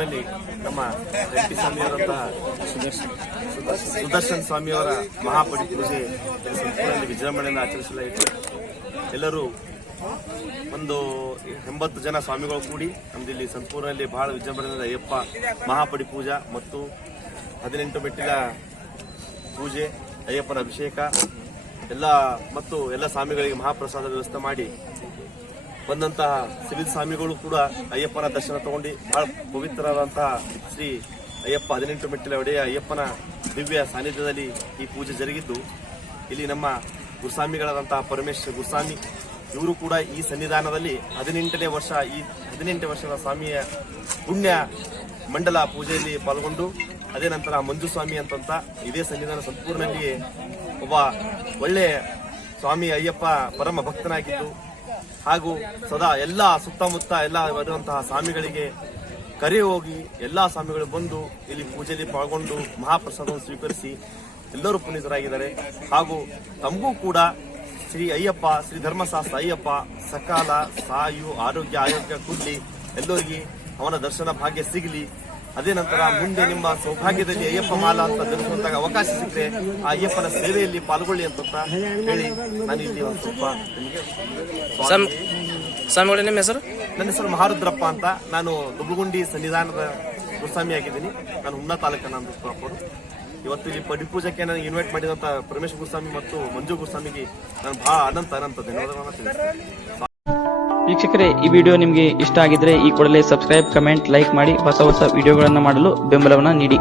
ಸಂತೂರಿನಲ್ಲಿ ನಮ್ಮ ರೆಡ್ಡಿ ಸ್ವಾಮಿಯವರಂತಹ ಸುದರ್ಶನ್ ಸ್ವಾಮಿಯವರ ಮಹಾಪಡಿ ಪೂಜೆ ಸಂತೂರಿನಲ್ಲಿ ವಿಜೃಂಭಣೆಯಿಂದ ಆಚರಿಸಲಾಯಿತು. ಎಲ್ಲರೂ ಒಂದು 80 ಜನ ಸ್ವಾಮಿಗಳು ಕೂಡಿ ನಮ್ದಿಲ್ಲಿ ಸಂತೂರಿನಲ್ಲಿ ಬಹಳ ವಿಜೃಂಭಣೆಯಿಂದ ಅಯ್ಯಪ್ಪ ಮಹಾಪಡಿ ಪೂಜಾ ಮತ್ತು 18 ಮೆಟ್ಟಿಲ ಪೂಜೆ, ಅಯ್ಯಪ್ಪನ ಅಭಿಷೇಕ ಮತ್ತು ಎಲ್ಲ ಸ್ವಾಮಿಗಳಿಗೆ ಮಹಾಪ್ರಸಾದ ವ್ಯವಸ್ಥೆ ಮಾಡಿ ಬಂದಂತಹ ಸಿವಿಲ್ ಸ್ವಾಮಿಗಳು ಕೂಡ ಅಯ್ಯಪ್ಪನ ದರ್ಶನ ತಗೊಂಡು ಬಹಳ ಪವಿತ್ರರಾದಂತಹ ಶ್ರೀ ಅಯ್ಯಪ್ಪ 18 ಮೆಟ್ಟಿಲ ಒಡೆಯ ಅಯ್ಯಪ್ಪನ ದಿವ್ಯ ಸಾನ್ನಿಧ್ಯದಲ್ಲಿ ಈ ಪೂಜೆ ಜರುಗಿದ್ದು, ಇಲ್ಲಿ ನಮ್ಮ ಗುರುಸ್ವಾಮಿಗಳಾದಂತಹ ಪರಮೇಶ್ವರ ಗುರುಸ್ವಾಮಿ ಇವರು ಕೂಡ ಈ ಸನ್ನಿಧಾನದಲ್ಲಿ 18ನೇ ವರ್ಷದ ಸ್ವಾಮಿಯ ಪುಣ್ಯ ಮಂಡಲ ಪೂಜೆಯಲ್ಲಿ ಪಾಲ್ಗೊಂಡು, ಅದೇ ನಂತರ ಮಂಜುಸ್ವಾಮಿ ಅಂತಂತ ಇದೇ ಸನ್ನಿಧಾನ ಸಂಪೂರ್ಣಲ್ಲಿಯೇ ಒಬ್ಬ ಒಳ್ಳೆ ಸ್ವಾಮಿ ಅಯ್ಯಪ್ಪ ಪರಮ ಭಕ್ತನಾಗಿದ್ದು ಹಾಗೂ ಸದಾ ಎಲ್ಲ ಸುತ್ತಮುತ್ತ ಎಲ್ಲ ಬರುವಂತಹ ಸ್ವಾಮಿಗಳಿಗೆ ಕರೆ ಹೋಗಿ ಎಲ್ಲಾ ಸ್ವಾಮಿಗಳು ಬಂದು ಇಲ್ಲಿ ಪೂಜೆಯಲ್ಲಿ ಪಾಲ್ಗೊಂಡು ಮಹಾಪ್ರಸಾದವನ್ನು ಸ್ವೀಕರಿಸಿ ಎಲ್ಲರೂ ಪುನೀತರಾಗಿದ್ದಾರೆ. ಹಾಗೂ ತಮಗೂ ಕೂಡ ಶ್ರೀ ಅಯ್ಯಪ್ಪ, ಶ್ರೀ ಧರ್ಮಶಾಸ್ತ್ರ ಅಯ್ಯಪ್ಪ ಸಕಾಲ ಆರೋಗ್ಯ ಕೊಡ್ಲಿ, ಎಲ್ಲರಿಗೆ ಅವನ ದರ್ಶನ ಭಾಗ್ಯ ಸಿಗಲಿ. ಅದೇ ನಂತರ ಮುಂದೆ ನಿಮ್ಮ ಸೌಭಾಗ್ಯದಲ್ಲಿ ಅಯ್ಯಪ್ಪ ಮಾಲಾ ಅಂತ ಧರಿಸುವಂತಹ ಅವಕಾಶ ಸಿಕ್ಕರೆ ಆ ಅಯ್ಯಪ್ಪನ ಸೇವೆಯಲ್ಲಿ ಪಾಲ್ಗೊಳ್ಳಿ ಅಂತ ಹೇಳಿ ನಾನು ಇಲ್ಲಿ ಒಂದು ಸ್ವಲ್ಪ ನಿಮಗೆ. ಸ್ವಾಮಿಗಳ ನಿಮ್ಮ ಹೆಸರು? ನನ್ನ ಹೆಸರು ಮಹಾರುದ್ರಪ್ಪ ಅಂತ. ನಾನು ದುಬ್ಬಗುಂಡಿ ಸನ್ನಿಧಾನದ ಗುರುಸ್ವಾಮಿ ಆಗಿದ್ದೀನಿ. ನಾನು ಹುಮ್ನಾ ತಾಲೂಕಿನ ನಂದು ಪ್ರಾಪರು. ಇವತ್ತು ಇಲ್ಲಿ ಪಡಿಪೂಜಕ್ಕೆ ನನಗೆ ಇನ್ವೈಟ್ ಮಾಡಿದಂತ ಪರಮೇಶ್ವರ ಗುರುಸ್ವಾಮಿ ಮತ್ತು ಮಂಜು ಗುರುಸ್ವಾಮಿಗೆ ನಾನು ಬಹಳ ಅನಂತ ಧನ್ಯವಾದಗಳನ್ನು ತಿಳಿಸ್ತೇನೆ. ವೀಕ್ಷಕರೇ, ಈ ವಿಡಿಯೋ ನಿಮಗೆ ಇಷ್ಟ ಆಗಿದ್ರೆ ಈ ಕೂಡಲೇ ಸಬ್ಸ್ಕ್ರೈಬ್, ಕಮೆಂಟ್, ಲೈಕ್ ಮಾಡಿ ಹೊಸ ವಿಡಿಯೋಗಳನ್ನು ಮಾಡಲು ಬೆಂಬಲವನ್ನು ನೀಡಿ.